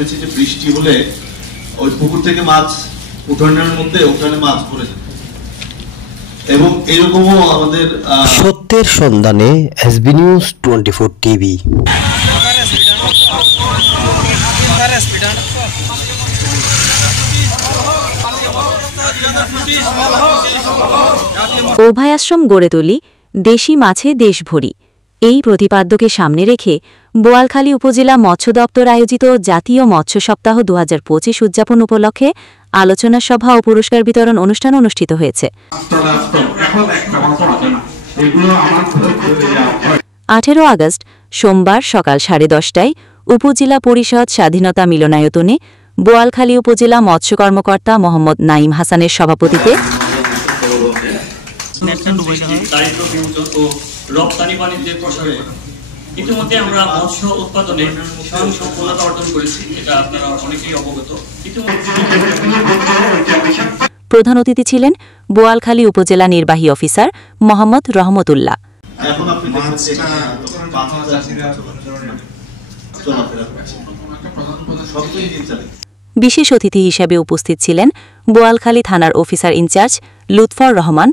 শুনেছি যে বৃষ্টি হলে ওই পুকুর থেকে মাছ উঠানের মধ্যে ওখানে মাছ পড়ে যায় এবং এরকমও আমাদের সত্যের সন্ধানে এসবি নিউজ 24 টিভি। অভয়াশ্রম গড়ে তুলি, দেশি মাছে দেশ ভরি, এই প্রতিপাদ্যকে সামনে রেখে বোয়ালখালী উপজেলা মৎস্য দপ্তর আয়োজিত জাতীয় মৎস্য সপ্তাহ 2025 উদযাপন উপলক্ষে আলোচনা সভা ও পুরস্কার বিতরণ অনুষ্ঠান অনুষ্ঠিত হয়েছে। 18 আগস্ট সোমবার সকাল 10:30টায় উপজেলা পরিষদ স্বাধীনতা মিলনায়তনে বোয়ালখালী উপজেলা মৎস্য কর্মকর্তা মোহাম্মদ নাঈম হাসানের সভাপতিত্বে রপ্তানি বাণিজ্যের প্রসারে ইতিমধ্যে আমরা মৎস্য উৎপাদনে সফলতা অর্জন করেছি, এটা আপনারা অনেকেই অবগত। প্রধান অতিথি ছিলেন বোয়ালখালী উপজেলা নির্বাহী অফিসার মোহাম্মদ রহমতুল্লাহ। বিশেষ অতিথি হিসেবে উপস্থিত ছিলেন বোয়ালখালী থানার অফিসার ইনচার্জ লুৎফর রহমান,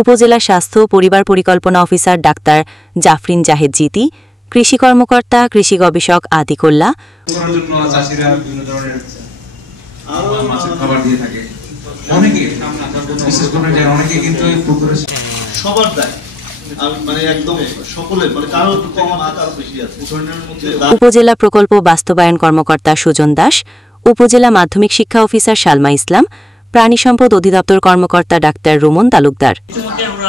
উপজেলা স্বাস্থ্য পরিবার পরিকল্পনা অফিসার ডাক্তার জাফরিন জাহেদ জিতি, কৃষি কর্মকর্তা কৃষি গবেষক আতিকুল্লাহ, উপজেলা প্রকল্প বাস্তবায়ন কর্মকর্তা সুজন দাস, উপজেলা মাধ্যমিক শিক্ষা অফিসার সালমা ইসলাম, প্রাণী সম্পদ অধিদপ্তর কর্মকর্তা ডাক্তার রুমন তালুকদার। আমরা